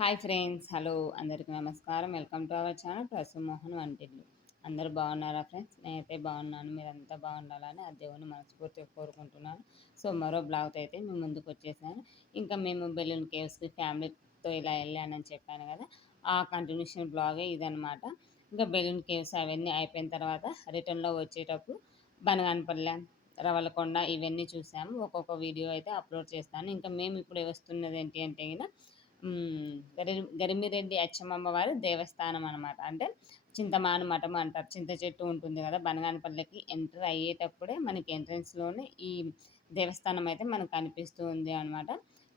Hi friends, hello అందరికీ నమస్కారం. Welcome to our channel Prasamohan వంటిల్లు. అందరూ బాగున్నారా ఫ్రెండ్స్? నేనైతే బాగున్నాను. మీరంతా బాగుండాలని ఆ దేవుని మనస్ఫూర్తిగా కోరుకుంటున్నాను. సో మరో బ్లాగ్తో అయితే మేము ముందుకు వచ్చేసాను. ఇంకా మేము బెలూన్ కేవ్స్కి ఫ్యామిలీతో ఇలా వెళ్ళానని చెప్పాను కదా, ఆ కంటిన్యూషన్ బ్లాగే ఇదనమాట. ఇంకా బెలూన్ కేవ్స్ అవన్నీ అయిపోయిన తర్వాత రిటర్న్లో వచ్చేటప్పుడు బనగానపల్లె, రవలకొండ ఇవన్నీ చూసాము. ఒక్కొక్క వీడియో అయితే అప్లోడ్ చేస్తాను. ఇంకా మేము ఇప్పుడు వస్తున్నది ఏంటి అంటే గరిమిరెడ్డి అచ్చమ్మ వారి దేవస్థానం అనమాట. అంటే చింతమాను మఠం అంటారు. చింత చెట్టు ఉంటుంది కదా, బనగానపల్లికి ఎంటర్ అయ్యేటప్పుడే మనకి ఎంట్రన్స్లోనే ఈ దేవస్థానం అయితే మనకు కనిపిస్తూ ఉంది అనమాట.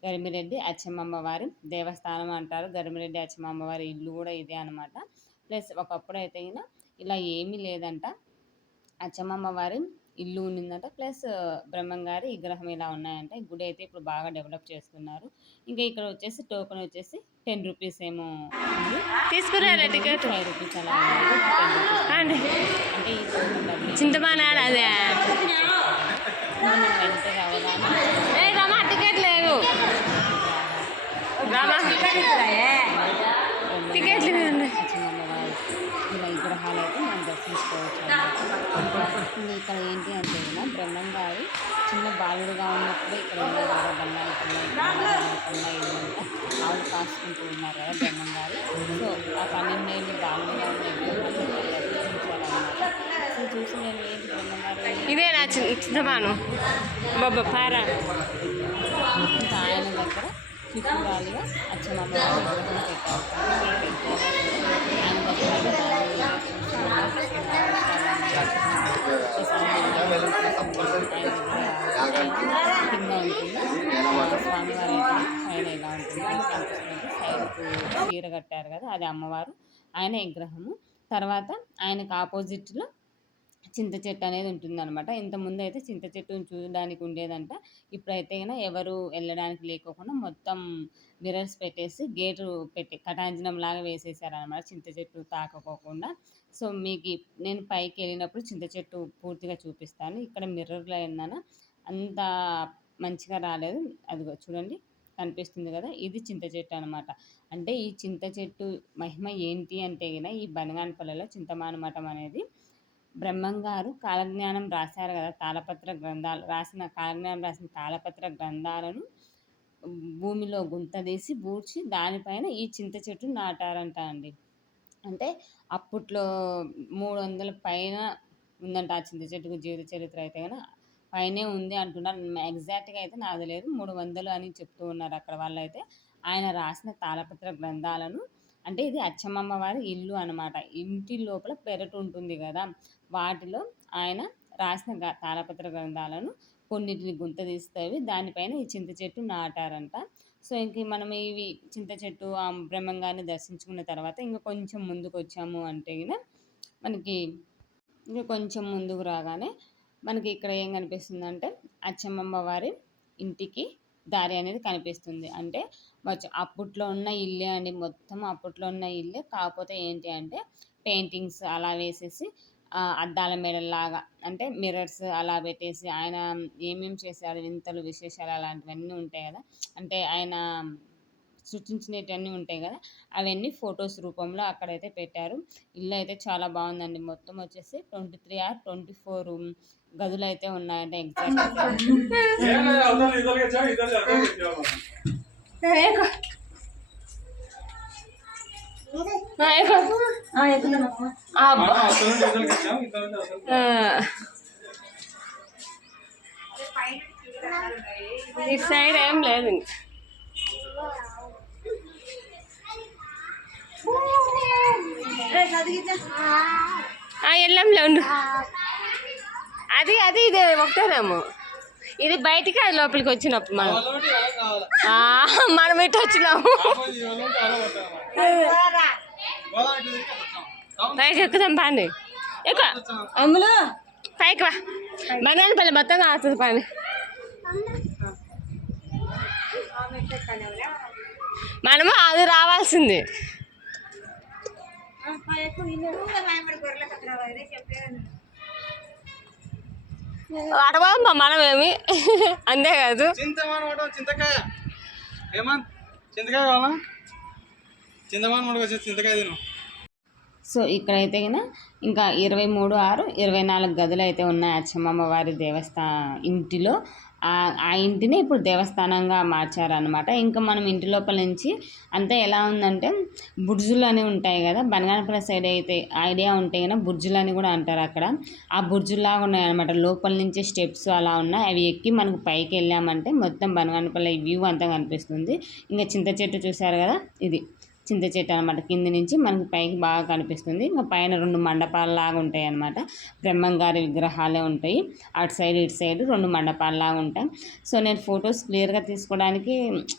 గరిమిరెడ్డి అచ్చమ్మ వారి దేవస్థానం అంటారు. గరిమిరెడ్డి అచ్చమ్మ వారి ఇల్లు కూడా ఇదే అనమాట. ప్లస్ ఒకప్పుడు అయితే ఇలా ఏమీ లేదంట, అచ్చమ్మ వారి ఇల్లు ఉండిందంట. ప్లస్ బ్రహ్మంగారి విగ్రహం ఇలా ఉన్నాయంట. ఈ గుడి అయితే ఇప్పుడు బాగా డెవలప్ చేస్తున్నారు. ఇంకా ఇక్కడ వచ్చేసి టోకెన్ వచ్చేసి 10 రూపీస్ ఏమో ఉంది. తీసుకురాలే టికెట్ 5 రూపీస్ అలా ఉంది. అంటే ఈ టోకెన్ చింతమానాడు అదే మనం వెళ్తే రావడానికి టికెట్ లేదు టికెట్లు ఇలా విగ్రహాలు అయితే మనం దర్శించుకోవచ్చు అన్నమాట. ఇక్కడ ఏంటి అంటే బ్రహ్మం గారు చిన్న బాలుడుగా ఉన్నప్పుడే ఇక్కడ ఉన్నారు కదా, బంగాళపల్ల ఇదంతా ఆవులు కాసుకుంటూ ఉన్నారు కదా బ్రహ్మం గారు. సో ఆ 12 ఏళ్ళు బాలుడుగా ఉన్న విగ్రహాన్ని దర్శించాలన్నమాట. సో చూసి నేను ఏంటి బ్రహ్మం గారు ఇదే నా చింతమాను బాబా పారా. ఇంకా ఆయన దగ్గర శిశురాలుగా అచ్చమ్మ వారి విగ్రహం పెట్టారు. ఆయన దగ్గర కింద ఉంటుంది స్వామివారి పైన ఇలా ఉంటుంది కనిపిస్తుంది. సైడ్కు చీర కట్టారు కదా, అది అమ్మవారు, ఆయన విగ్రహము. తర్వాత ఆయనకు ఆపోజిట్లో చింత చెట్టు అనేది ఉంటుందన్నమాట. ఇంతకుముందు అయితే చింత చెట్టును చూడడానికి ఉండేదంట. ఇప్పుడైతే ఎవరు వెళ్ళడానికి లేకోకుండా మొత్తం మిర్రర్స్ పెట్టేసి గేటు పెట్టి కటాంజనం లాగా వేసేసారనమాట, చింత చెట్టు తాకపోకుండా. సో మీకు నేను పైకి వెళ్ళినప్పుడు చింత చెట్టు పూర్తిగా చూపిస్తాను. ఇక్కడ మిర్రర్లో ఏందన్నా అంత మంచిగా రాలేదు. అదిగో చూడండి, కనిపిస్తుంది కదా, ఇది చింత చెట్టు అనమాట. అంటే ఈ చింత చెట్టు మహిమ ఏంటి అంటే ఈ బనగానపల్లెలో చింతమాను మఠం అనేది బ్రహ్మంగారు కాలజ్ఞానం రాశారు కదా, తాళపత్ర గ్రంథాలు రాసిన కాలజ్ఞానం రాసిన తాళపత్ర గ్రంథాలను భూమిలో గుంత తీసి బూడ్చి దానిపైన ఈ చింత చెట్టు నాటారంట అండి. అంటే అప్పట్లో 300 పైన ఉందంట ఆ చింత చెట్టుకు జీవిత చరిత్ర అయితే పైనే ఉంది అంటున్నారు. ఎగ్జాక్ట్గా అయితే నాకు తెలియదు, 300 అని చెప్తూ ఉన్నారు అక్కడ వాళ్ళైతే. ఆయన రాసిన తాళపత్ర గ్రంథాలను, అంటే ఇది అచ్చమ్మ వారి ఇల్లు అనమాట. ఇంటి లోపల పెరటు ఉంటుంది కదా, వాటిలో ఆయన రాసిన తాళపత్ర గ్రంథాలను కొన్నిటిని గుంత తీస్తేవి దానిపైన ఈ చింత చెట్టు నాటారంట. సో ఇంక మనం ఇవి చింత చెట్టు ఆ బ్రహ్మంగారిని దర్శించుకున్న తర్వాత ఇంకా కొంచెం ముందుకు వచ్చాము అంటే మనకి ఇంకా కొంచెం ముందుకు రాగానే మనకి ఇక్కడ ఏం కనిపిస్తుంది అంటే అచ్చమ్మ వారి ఇంటికి దారి అనేది కనిపిస్తుంది. అంటే అప్పట్లో ఉన్న ఇల్లే అండి, మొత్తం అప్పట్లో ఉన్న ఇల్లే. కాకపోతే ఏంటి అంటే పెయింటింగ్స్ అలా వేసేసి అద్దాల మెడల్లాగా, అంటే మిర్రర్స్ అలా పెట్టేసి ఆయన ఏమేమి చేశారు, వింతలు విశేషాలు అలాంటివన్నీ ఉంటాయి కదా, అంటే ఆయన సృష్టించినవన్నీ ఉంటాయి కదా, అవన్నీ ఫొటోస్ రూపంలో అక్కడైతే పెట్టారు. ఇల్లు అయితే చాలా బాగుందండి. మొత్తం వచ్చేసి 23 or 24 గదులు అయితే ఉన్నాయంటే ఎగ్జాక్ట్. ఇటు సైడ్ ఏం లేదు. వెళ్ళంలే ఉండు. అది అది ఇది ఒకటేనేమో, ఇది బయటికి అది లోపలికి వచ్చినప్పుడు మనం ఇటు వచ్చినాము. పైకి ఎక్కుదాం పాండి, ఎక్కువ అమ్ములు పైకి వా. బనగానపల్లి మొత్తం కాస్తుంది పాండి. మనము అది రావాల్సింది. అడవమ్మా మనమేమి అంతేకాదు. చింతకాయ చింతకాయ కావాలా? సో ఇక్కడైతే ఇంకా 23/6/24 గదులు అయితే ఉన్నాయి అచ్చమ్మమ్మ వారి ఇంటిలో. ఆ ఇంటిని ఇప్పుడు దేవస్థానంగా మార్చారనమాట. ఇంకా మనం ఇంటి లోపల నుంచి అంతా ఎలా ఉందంటే బుర్జులు అని ఉంటాయి కదా, బనగానపల్లి సైడ్ అయితే ఐడియా ఉంటాయి కదా, బుర్జులు అని కూడా అంటారు అక్కడ. ఆ బుర్జులాగా ఉన్నాయన్నమాట. లోపల నుంచి స్టెప్స్ అలా ఉన్నాయి. అవి ఎక్కి మనకు పైకి వెళ్ళామంటే మొత్తం బనగానపల్లి వ్యూ అంతా కనిపిస్తుంది. ఇంకా చింత చెట్టు చూసారు కదా, ఇది చింత చెట్టు అనమాట. కింది నుంచి మనకి పైకి బాగా కనిపిస్తుంది. ఇంకా పైన 2 మండపాలలాగా ఉంటాయి అన్నమాట. బ్రహ్మంగారి విగ్రహాలే ఉంటాయి. అటు సైడ్ ఇటు సైడ్ 2 మండపాలలాగా ఉంటాయి. సో నేను ఫొటోస్ క్లియర్గా తీసుకోవడానికి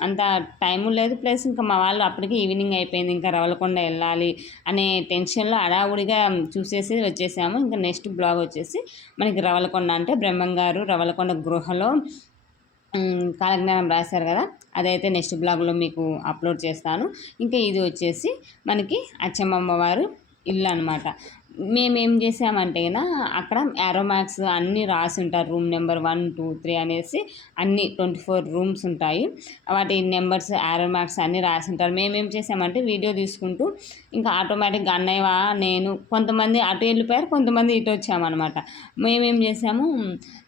అంత టైము లేదు. ప్లస్ ఇంకా మా వాళ్ళు అప్పటికి ఈవినింగ్ అయిపోయింది, ఇంకా రవలకొండ వెళ్ళాలి అనే టెన్షన్లో హడావుడిగా చూసేసి వచ్చేసాము. ఇంకా నెక్స్ట్ బ్లాగ్ వచ్చేసి మనకి రవలకొండ అంటే బ్రహ్మంగారు రవలకొండ గృహలో కాలజ్ఞానం రాశారు కదా, అదైతే నెక్స్ట్ బ్లాగ్లో మీకు అప్లోడ్ చేస్తాను. ఇంకా ఇది వచ్చేసి మనకి అచ్చమ్మమ్మ వారు ఇల్లు అనమాట. మేమేం చేసామంటే అక్కడ యారోమాక్స్ అన్నీ రాసి ఉంటారు. రూమ్ నెంబర్ 1, 2, 3 అనేసి అన్నీ 24 రూమ్స్ ఉంటాయి. వాటి నెంబర్స్ యారోమాక్స్ అన్నీ రాసి ఉంటారు. మేమేం చేసామంటే వీడియో తీసుకుంటూ ఇంకా ఆటోమేటిక్గా అన్నయ్య నేను కొంతమంది అటు వెళ్ళిపోయారు, కొంతమంది ఇటు వచ్చామన్నమాట. మేమేం చేసాము,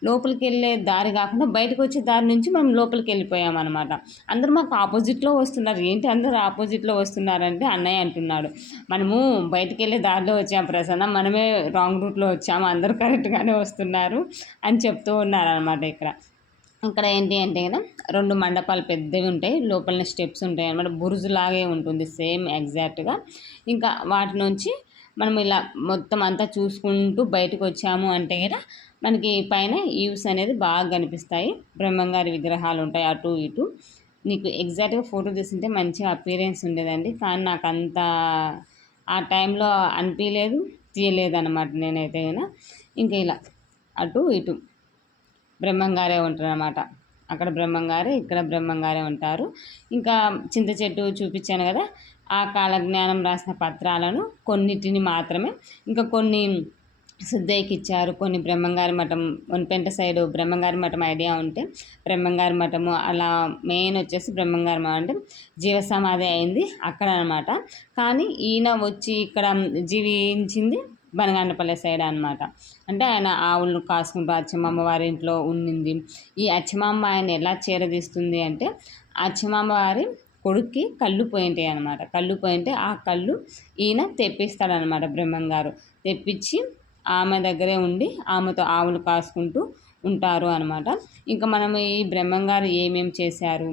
లోపలికి వెళ్ళే దారి కాకుండా బయటకు వచ్చే దారి నుంచి మనం లోపలికి వెళ్ళిపోయామన్నమాట. అందరూ మాకు ఆపోజిట్లో వస్తున్నారు. ఏంటి అందరూ ఆపోజిట్లో వస్తున్నారంటే అన్నయ్య అంటున్నాడు, మనము బయటకు వెళ్ళే దారిలో వచ్చాము ప్రసన్న, మనమే రాంగ్ రూట్లో వచ్చాము, అందరూ కరెక్ట్గానే వస్తున్నారు అని చెప్తూ ఉన్నారనమాట. ఇక్కడ ఏంటి అంటే 2 మండపాలు పెద్దవి ఉంటాయి. లోపల స్టెప్స్ ఉంటాయి అనమాట. బురుజులాగే ఉంటుంది సేమ్ ఎగ్జాక్ట్గా. ఇంకా వాటి నుంచి మనం ఇలా మొత్తం అంతా చూసుకుంటూ బయటకు వచ్చాము అంటే మనకి పైన ఈవ్స్ అనేది బాగా కనిపిస్తాయి. బ్రహ్మంగారి విగ్రహాలు ఉంటాయి అటు ఇటు. నీకు ఎగ్జాక్ట్గా ఫోటో తీస్తుంటే మంచిగా అపీరెన్స్ ఉండేదండి, కానీ నాకు అంత ఆ టైంలో అనిపించలేదు, తీయలేదన్నమాట నేనైతే ఇంకా ఇలా అటు ఇటు బ్రహ్మంగారే ఉంటారు అన్నమాట. అక్కడ బ్రహ్మంగారే, ఇక్కడ బ్రహ్మంగారే ఉంటారు. ఇంకా చింత చెట్టు చూపించాను కదా, ఆ కాలజ్ఞానం రాసిన పత్రాలను కొన్నిటిని మాత్రమే, ఇంకా కొన్ని సిద్ధయ్యకి ఇచ్చారు, కొన్ని బ్రహ్మంగారి మఠం ఒంపెంట సైడు బ్రహ్మంగారి మఠం ఐడియా ఉంటే బ్రహ్మంగారి మఠము, అలా మెయిన్ వచ్చేసి బ్రహ్మంగారి మఠం అంటే జీవసమాధి అయింది అక్కడ అనమాట. కానీ ఈయన వచ్చి ఇక్కడ జీవించింది బనగానపల్లి సైడ్ అనమాట. అంటే ఆయన ఆవులను కాసుకుంటూ అచ్చమ్మమ్మ వారి ఇంట్లో ఉండింది. ఈ అచ్చమ్మమ్మ ఆయన ఎలా చేరదీస్తుంది అంటే అచ్చమ్మమ్మ వారి కొడుక్కి కళ్ళు పోయింటాయి అనమాట. కళ్ళు పోయింటే ఆ కళ్ళు ఈయన తెప్పిస్తాడనమాట బ్రహ్మంగారు. తెప్పించి ఆమె దగ్గరే ఉండి ఆమెతో ఆవులు కాసుకుంటూ ఉంటారు అనమాట. ఇంకా మనం ఈ బ్రహ్మంగారు ఏమేమి చేశారు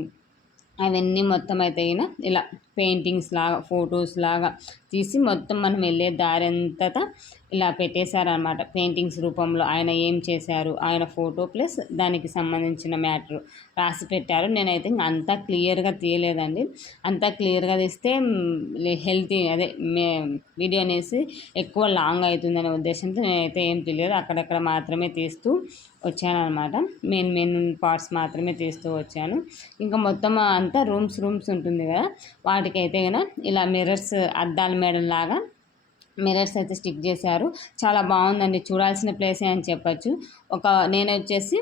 అవన్నీ మొత్తం అయితే ఇలా పెయింటింగ్స్ లాగా ఫొటోస్ లాగా తీసి మొత్తం మనం వెళ్ళే దారి అంతటా ఇలా పెట్టేశారనమాట. పెయింటింగ్స్ రూపంలో ఆయన ఏం చేశారు, ఆయన ఫోటో ప్లస్ దానికి సంబంధించిన మ్యాటర్ రాసి పెట్టారు. నేనైతే అంతా క్లియర్గా తీయలేదండి. అంతా క్లియర్గా తీస్తే హెల్తీ అదే వీడియో అనేసి ఎక్కువ లాంగ్ అవుతుందనే ఉద్దేశంతో నేనైతే ఏం తెలియదు, అక్కడక్కడ మాత్రమే తీస్తూ వచ్చానమాట. మెయిన్ పార్ట్స్ మాత్రమే తీస్తూ వచ్చాను. ఇంకా మొత్తం అంతా రూమ్స్ ఉంటుంది కదా, వాటికైతే ఇలా మిర్రర్స్ అద్దాల మేడలాగా మిర్రర్స్ అయితే స్టిక్ చేశారు. చాలా బాగుందండి, చూడాల్సిన ప్లేసే అని చెప్పచ్చు. నేను వచ్చేసి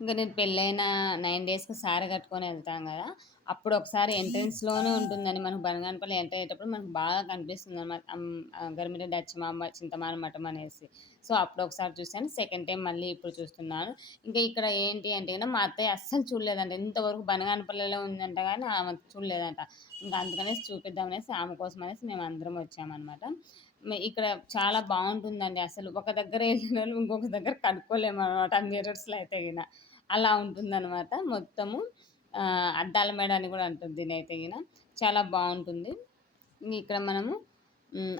ఇంకా నేను పెళ్ళైన 9 డేస్కి సారీ కట్టుకొని వెళ్తాం కదా, అప్పుడు ఒకసారి ఎంట్రెన్స్లోనే ఉంటుందని మనకు బనగానపల్లి ఎంటర్ అయ్యేటప్పుడు మనకు బాగా కనిపిస్తుంది అనమాట, గరిమిరెడ్డి అచ్చమాంబ చింతమాన మఠం అనేసి. సో అప్పుడు ఒకసారి చూశాను, సెకండ్ టైం మళ్ళీ ఇప్పుడు చూస్తున్నాను. ఇంకా ఇక్కడ ఏంటి అంటే మా అత్తయ్య అస్సలు చూడలేదంట, ఇంతవరకు బనగానపల్లిలో ఉందంట కానీ ఆమె చూడలేదంట. ఇంకా అందుకనేసి చూపిద్దామనేసి ఆమె కోసం అనేసి మేము అందరం వచ్చామన్నమాట. ఇక్కడ చాలా బాగుంటుందండి, అసలు ఒక దగ్గర వెళ్ళిన వాళ్ళు ఇంకొక దగ్గర కనుక్కోలేము అనమాట. మిర్రర్స్లో అయితే అలా ఉంటుందన్నమాట మొత్తము. అద్దాల మేడ అని కూడా అంటుంది దీనైతే చాలా బాగుంటుంది. ఇక్కడ మనము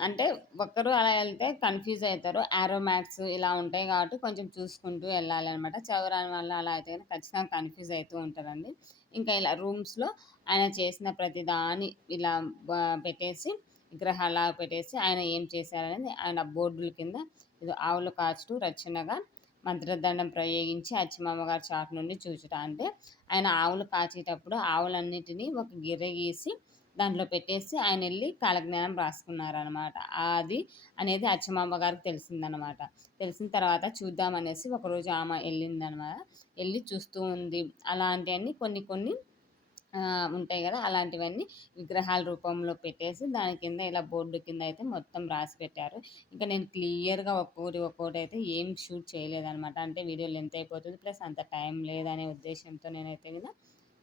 అంటే ఒక్కరు అలా వెళ్తే కన్ఫ్యూజ్ అవుతారు. మ్యాక్స్ ఇలా ఉంటాయి కాబట్టి కొంచెం చూసుకుంటూ వెళ్ళాలన్నమాట. చదవరాని వల్ల అలా అయితే ఖచ్చితంగా కన్ఫ్యూజ్ అవుతూ ఉంటారండి. ఇంకా ఇలా రూమ్స్లో ఆయన చేసిన ప్రతి దాన్ని ఇలా పెట్టేసి విగ్రహాలా పెట్టేసి ఆయన ఏం చేశారనేది ఆయన బోర్డుల కింద ఇది ఆవులు కాచుతూ రచనగా మంత్రదండం ప్రయోగించి అచ్చమ్మగారి చాటు నుండి చూచుట. అంటే ఆయన ఆవులు కాచేటప్పుడు ఆవులన్నిటినీ ఒక గిర్రె గీసి దాంట్లో పెట్టేసి ఆయన వెళ్ళి కాలజ్ఞానం రాసుకున్నారనమాట. అది అనేది అచ్చమ్మ గారికి తెలిసిందనమాట. తెలిసిన తర్వాత చూద్దామనేసి ఒకరోజు ఆమె వెళ్ళిందనమాట. వెళ్ళి చూస్తూ ఉంది. అలాంటివన్నీ కొన్ని ఉంటాయి కదా, అలాంటివన్నీ విగ్రహాల రూపంలో పెట్టేసి దాని కింద ఇలా బోర్డు కింద అయితే మొత్తం రాసి పెట్టారు. ఇంకా నేను క్లియర్గా ఒక్కొక్కటి అయితే ఏం షూట్ చేయలేదన్నమాట. అంటే వీడియో లెంత్ అయిపోతుంది, ప్లస్ అంత టైం లేదనే ఉద్దేశంతో నేనైతే కదా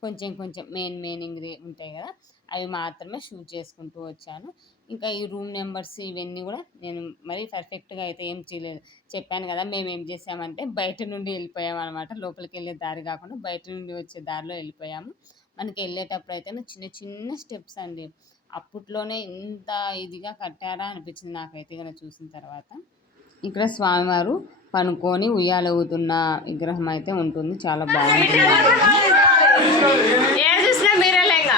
కొంచెం కొంచెం మెయిన్ ఉంటాయి కదా, అవి మాత్రమే షూట్ చేసుకుంటూ వచ్చాను. ఇంకా ఈ రూమ్ నెంబర్స్ ఇవన్నీ కూడా నేను మరీ పర్ఫెక్ట్గా అయితే ఏం చేయలేదు. చెప్పాను కదా, మేము ఏం చేసామంటే బయట నుండి వెళ్ళిపోయాము అనమాట. లోపలికి వెళ్ళే దారి కాకుండా బయట నుండి వచ్చే దారిలో వెళ్ళిపోయాము. మనకి వెళ్ళేటప్పుడు అయితే చిన్న చిన్న స్టెప్స్ అండి. అప్పట్లోనే ఇంత ఇదిగా కట్టారా అనిపించింది నాకైతే కనుక చూసిన తర్వాత. ఇక్కడ స్వామివారు పనుకొని ఉయ్యాల ఊతున్న విగ్రహం అయితే ఉంటుంది, చాలా బాగుంటుంది. ఏం చూసినా మీరే లేంగా.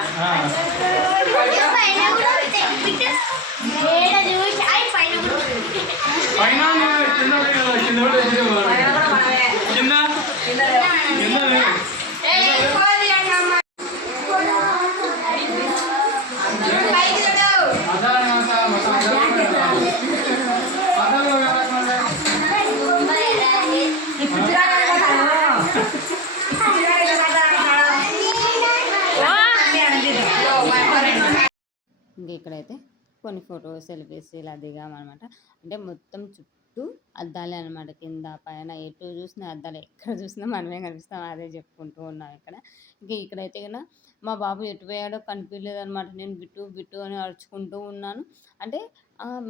ఇంకా ఇక్కడైతే కొన్ని ఫొటోస్ సెల్ఫీస్ ఇలా దిగామన్నమాట. అంటే మొత్తం చుట్టూ అద్దాలే అనమాట, కింద పైన ఎటు చూసినా అద్దాలే, ఎక్కడ చూసినా మనమే కనిపిస్తాం, అదే చెప్పుకుంటూ ఉన్నాం ఇక్కడ. ఇంకా ఇక్కడైతే కన్నా మా బాబు ఎటు పోయాడో కనిపించలేదు అనమాట. నేను బిట్టు బిట్టు అని అరుచుకుంటూ ఉన్నాను. అంటే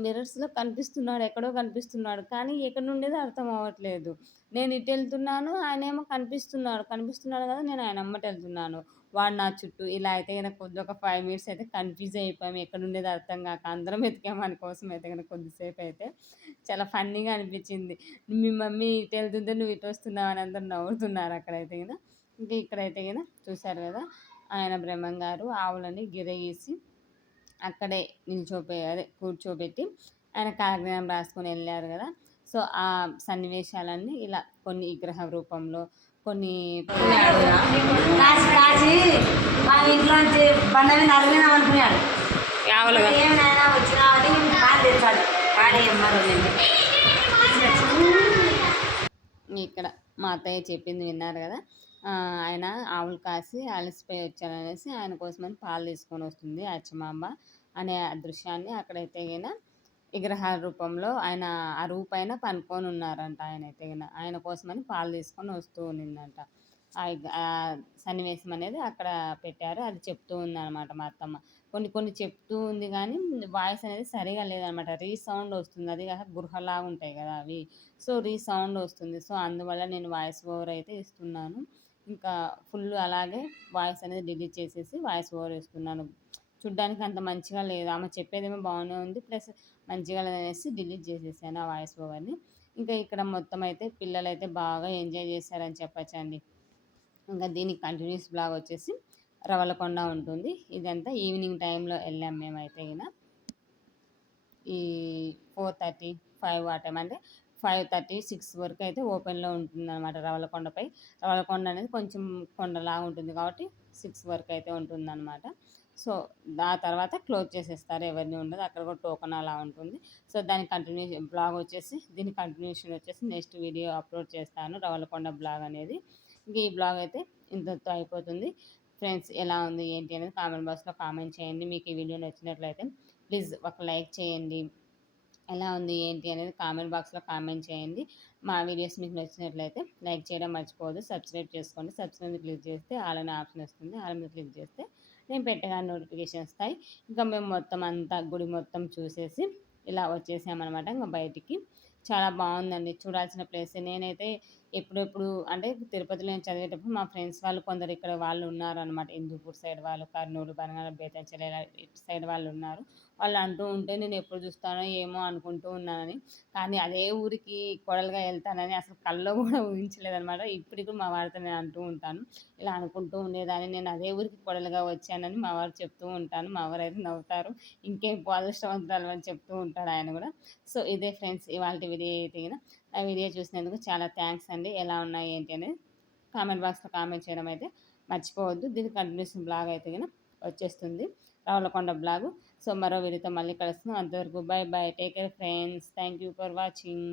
మిర్రర్స్లో కనిపిస్తున్నాడు, ఎక్కడో కనిపిస్తున్నాడు, కానీ ఎక్కడ నుండేది అర్థం అవ్వట్లేదు. నేను ఇటు వెళ్తున్నాను, ఆయన ఏమో కనిపిస్తున్నాడు కదా, నేను ఆయన అమ్మట వెళ్తున్నాను, వాడు నా చుట్టూ. ఇలా అయితే కనుక కొద్ది ఒక 5 మినిట్స్ అయితే కన్ఫ్యూజ్ అయిపోయాము, ఎక్కడ ఉండేది అర్థం కాక. అందరం వెతికాము మన కోసం అయితే కనుక కొద్దిసేపు అయితే. చాలా ఫన్నీగా అనిపించింది. మీ మమ్మీ ఇటు వెళ్తుంటే నువ్వు ఇటు వస్తున్నావు అని అందరు నవ్వుతున్నారు అక్కడైతే కదా. ఇంకా ఇక్కడైతే కదా చూశారు కదా, ఆయన బ్రహ్మంగారు ఆవులని గిరగీసి అక్కడే అదే కూర్చోబెట్టి ఆయన కాలజ్ఞానం రాసుకొని వెళ్ళారు కదా. సో ఆ సన్నివేశాలన్నీ ఇలా కొన్ని విగ్రహ రూపంలో, కొన్ని కాసి కాసి మా ఇంట్లోంచి బండవి నలిగినాం అనుకున్నాడు. ఏమైనా వచ్చినా అని కాలు తెచ్చాడు. కాడేయమ్మారు ఇక్కడ మా అత్తయ్య చెప్పింది విన్నారు కదా. ఆయన ఆవులు కాసి అలసిపోయి వచ్చాననేసి ఆయన కోసమని పాలు తీసుకొని వస్తుంది అచ్చమాంబ అనే దృశ్యాన్ని అక్కడైతే గిన విగ్రహాల రూపంలో ఆయన అరువు పైన పనుకొని ఉన్నారంట. ఆయనైతే గిన ఆయన కోసమని పాలు తీసుకొని వస్తూ ఉన్నిందంట. ఆ సన్నివేశం అనేది అక్కడ పెట్టారు, అది చెప్తూ ఉందన్నమాట మా అత్తమ్మ. కొన్ని చెప్తూ ఉంది కానీ వాయిస్ అనేది సరిగా లేదనమాట, రీసౌండ్ వస్తుంది. అది కాక గృహలాగా ఉంటాయి కదా అవి, సో రీసౌండ్ వస్తుంది. సో అందువల్ల నేను వాయిస్ ఓవర్ అయితే ఇస్తున్నాను. ఇంకా ఫుల్ అలాగే వాయిస్ అనేది డిలీట్ చేసేసి వాయిస్ ఓవర్ ఇస్తున్నాను. చూడ్డానికి అంత మంచిగా లేదు, ఆమె చెప్పేదేమో బాగానే ఉంది, ప్లస్ మంచిగా లేదనేసి డిలీట్ చేసేసాను ఆ వాయిస్ ఓవర్ని. ఇంకా ఇక్కడ మొత్తం అయితే పిల్లలు అయితే బాగా ఎంజాయ్ చేశారని చెప్పచ్చండి. ఇంకా దీనికి కంటిన్యూస్ బ్లాగ్ వచ్చేసి రవలకొండ ఉంటుంది. ఇదంతా ఈవినింగ్ టైంలో వెళ్ళాం మేమైతే గిన. ఈ 4:30, 5 ఆ టైం, అంటే 5:30, 6 వరకు అయితే ఓపెన్లో ఉంటుందన్నమాట రవలకొండపై. రవలకొండ అనేది కొంచెం కొండలాగా ఉంటుంది కాబట్టి 6 వరకు అయితే ఉంటుందన్నమాట. సో ఆ తర్వాత క్లోజ్ చేసేస్తారు, ఎవరిని ఉండదు. అక్కడ కూడా టోకన్ అలా ఉంటుంది. సో దాని బ్లాగ్ వచ్చేసి, దీని కంటిన్యూషన్ వచ్చేసి నెక్స్ట్ వీడియో అప్లోడ్ చేస్తాను, రవలకొండ బ్లాగ్ అనేది. ఇంకా ఈ బ్లాగ్ అయితే ఇంతతో అయిపోతుంది. ఫ్రెండ్స్ ఎలా ఉంది ఏంటి అనేది కామెంట్ బాక్స్లో కామెంట్ చేయండి. మీకు ఈ వీడియో నచ్చినట్లయితే ప్లీజ్ ఒక లైక్ చేయండి. ఎలా ఉంది ఏంటి అనేది కామెంట్ బాక్స్లో కామెంట్ చేయండి. మా వీడియోస్ మీకు నచ్చినట్లయితే లైక్ చేయడం మర్చిపోవద్దు. సబ్స్క్రైబ్ చేసుకోండి. సబ్స్క్రైబ్ క్లిక్ చేస్తే ఆల్ అనే ఆప్షన్ వస్తుంది, ఆల్ మీద క్లిక్ చేస్తే నేను పెట్టగానే నోటిఫికేషన్ వస్తాయి. ఇంకా మేము మొత్తం అంతా గుడి మొత్తం చూసేసి ఇలా వచ్చేసామన్నమాట. ఇంకా బయటికి చాలా బాగుందండి, చూడాల్సిన ప్లేస్. నేనైతే ఎప్పుడెప్పుడు అంటే తిరుపతిలో నేను చదివేటప్పుడు మా ఫ్రెండ్స్ వాళ్ళు కొందరు ఇక్కడ వాళ్ళు ఉన్నారనమాట, హిందూపూర్ సైడ్ వాళ్ళు, కర్నూలు, బనగాన, బేతంచెల ఇటు సైడ్ వాళ్ళు ఉన్నారు. వాళ్ళు అంటూ ఉంటే నేను ఎప్పుడు చూస్తానో ఏమో అనుకుంటూ ఉన్నానని, కానీ అదే ఊరికి కొడలుగా వెళ్తానని అసలు కల్లో కూడా ఊహించలేదనమాట. ఇప్పటికి మా వారితో నేను అంటూ ఉంటాను, ఇలా అనుకుంటూ ఉండేదాన్ని, నేను అదే ఊరికి కొడలుగా వచ్చానని మా వారు చెప్తూ ఉంటాను. మా వారు అయితే నవ్వుతారు, ఇంకేం అదృష్టవంతురాలు అని చెప్తూ ఉంటాడు ఆయన కూడా. సో ఇదే ఫ్రెండ్స్ ఇవాళ వీడియో అయితే. ఆ వీడియో చూసినందుకు చాలా థ్యాంక్స్ అండి. ఎలా ఉన్నాయి ఏంటి అనేది కామెంట్ బాక్స్లో కామెంట్ చేయడం అయితే మర్చిపోవద్దు. దీని కంటిన్యూషన్ బ్లాగ్ అయితే కనుక వచ్చేస్తుంది, రావులకొండ బ్లాగు. సో మరో వీడియోతో మళ్ళీ కలుస్తున్నాం. అంతవరకు by by, take care friends. Thank you for watching.